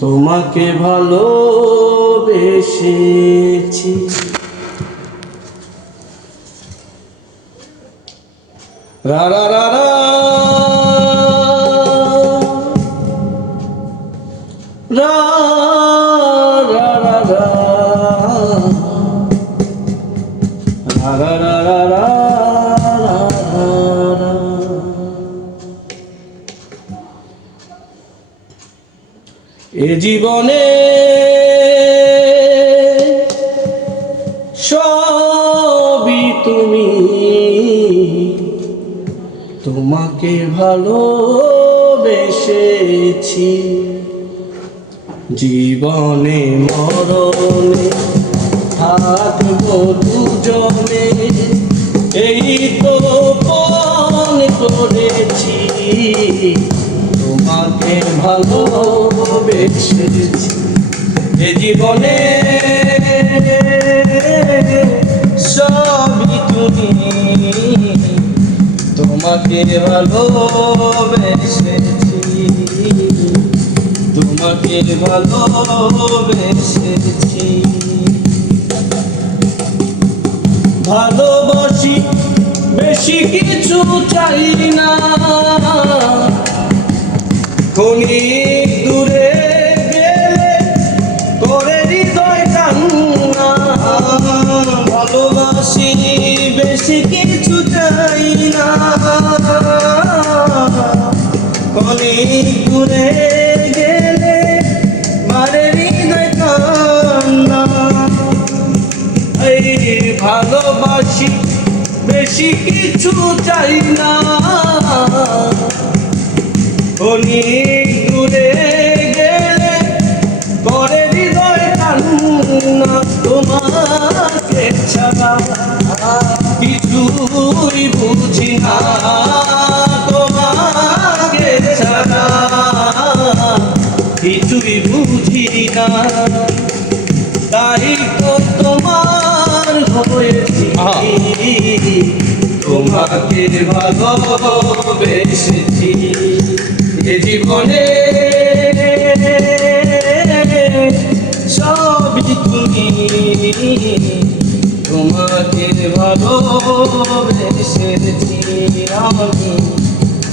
তোমাকে ভালোবেসেছি, রা রা রা রা রা রা রা রা রা রা রা রা। এ জীবনে সবই তুমি, তোমাকে ভালোবেসেছি। জীবনে মরণে থাকবো দুজনে, এই তো পণ করেছি। তোমাকে ভালোবেসেছি। এ জীবনে সবই তুমি, তোমাকে ভালোবেসেছি। তোমাকে ভালোবেসেছি। ভালোবাসি, বেশি কিছু চাই না, ক্ষণিক দূরে গেলে করে হৃদয় কান্না। ভালোবাসি, বেশি কিছু চাই না, ক্ষণিক দূরে গেলে মারে হৃদয় কান্না। এই ভালোবাসি, বেশি কিছু চাই না, অনেক দূরে গেলে করে হৃদয় কান্না। তোমাকে ছাড়া কিছুই বুঝি না, তোমাকে ছাড়া কিছুই বুঝি না। তাই তো তোমার হয়েছি, তোমাকে ভালোবেসেছি। এ জীবনে সবই তুমি, তোমাকে ভালোবেসেছি। আমি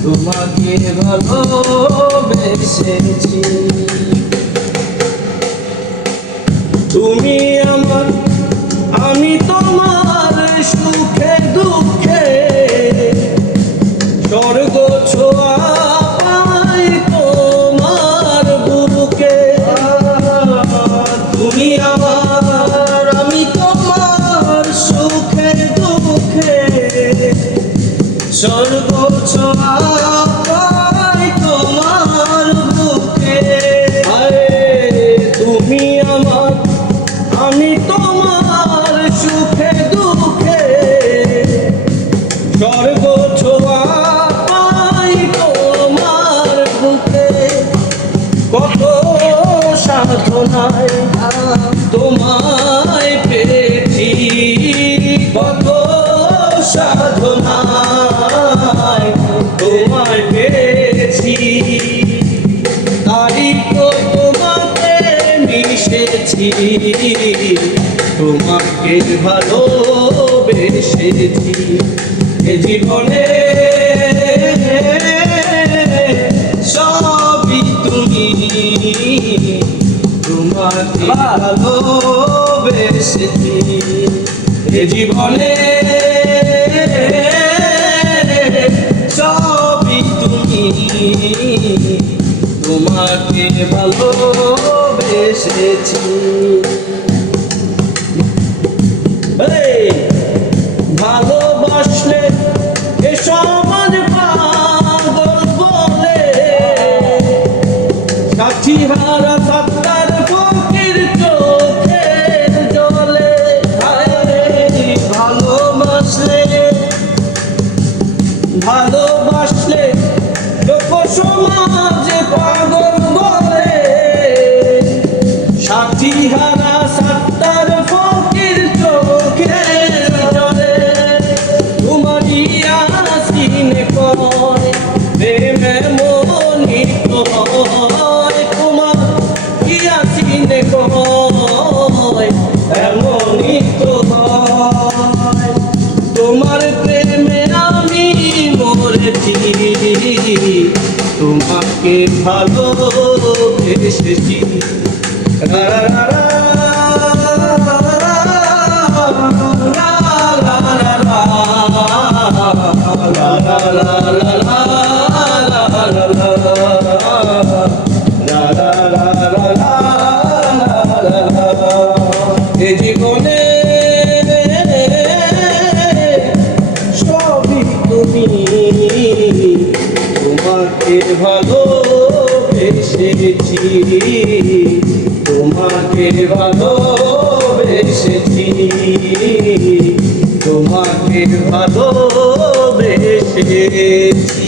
তোমাকে ভালোবেসেছি। তুমি আমার, আমি তোমার সুখে দুঃখে স্বর্গ ছোঁয়া পাই তোমার বুকে। তুমি আমার, আমি তোমার সুখে দুঃখে স্বর্গ ছোঁয়া পাই তোমার বুকে। তুমি আমার, আমি তোমার সুখে দুঃখে স্বর্গ ছোঁয়া পাই তোমার বুকে। কত সাধনায় তোমায় পেয়েছি, কত সাধনায় তোমায় পেয়েছি। তাই তো তোমাকে মিশেছি, তোমাকে ভালোবেসেছি। এ জীবনে সবই তুমি, তোমাকে ভালোবেসেছি। এ জীবনে সবই তুমি, তোমাকে ভালোবেসেছি। ভালোবাসলে এ সমাজ পাগল বলে, সাথী হারা সাত্তার ফকির চোখের জলে। ভালোবাসলে, ভালোবাসলে লোক সমাজে পাগল বলে, সাথী হারা সাত্তার ফকির চোখের জলে। তোমার ইয়াসিন কয় প্রেমে তোমাকে ভালোবেসেছি। রা রা রা রা, লা লা লা লা, লা লা লা লা লা, লা লা লা লা লা লা। এ জীবনে সবই তুমি, তোমাকে ভালোবেসেছি, তোমাকে ভালোবেসেছি, তোমাকে ভালোবেসেছি।